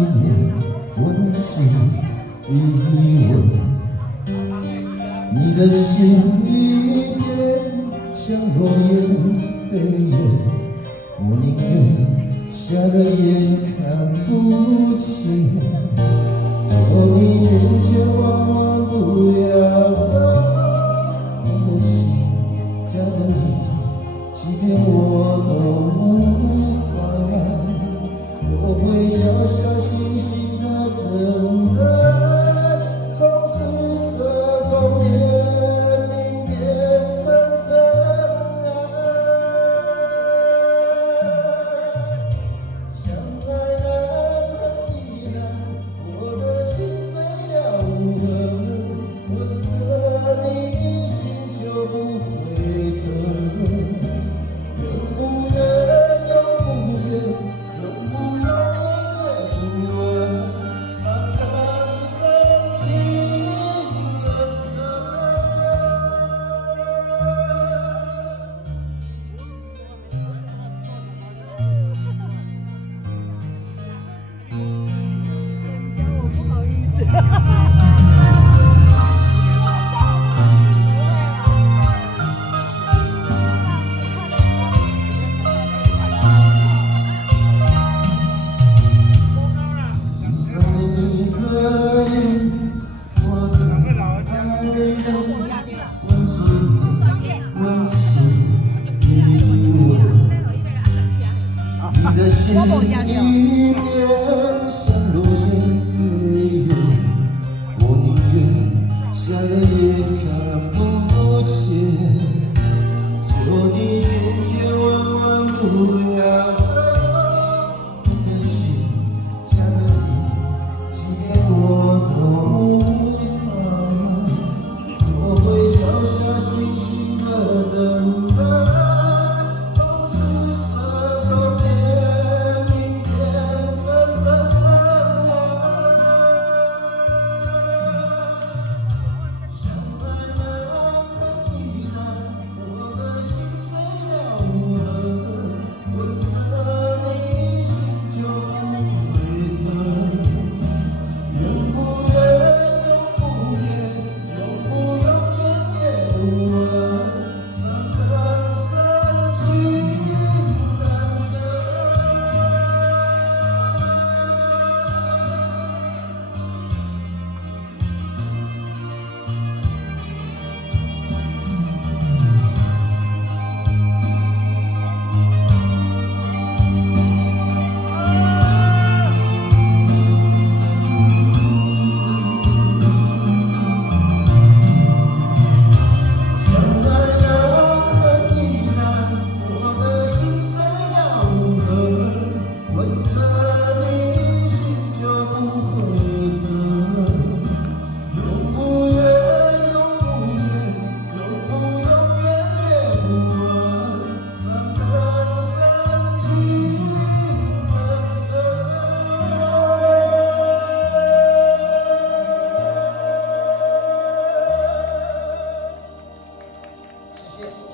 念温馨一吻，你的心一变像落叶飞远，我宁愿瞎了眼看不见，求你千千万万不要走，你的心加的意，即便我都无法爱，我会小小心心的等待，从失色中怜悯变成真爱，相爱难分依然，我的心碎了无痕，吻着你心就不会疼。永不远，永不远，永不永远也不问，伤感深情认人家我不好意思。上一个人，我的爱人，温存温馨一吻，你的心一变像落叶飞远，我宁愿瞎了眼看不见，求你千千万万不要走，你的心加了意，即便我都无法，我会小小心心的等待，从失色中怜悯变成真爱，相爱难分依然，我的心碎了无痕，吻着你心就不会疼。永不远，永不远，永不永远也不问，伤感深情难相爱难分依然，我的心碎了无痕，吻着你心就不会疼。永不远，永不远，永不永远也不问，伤感深情认真。谢谢。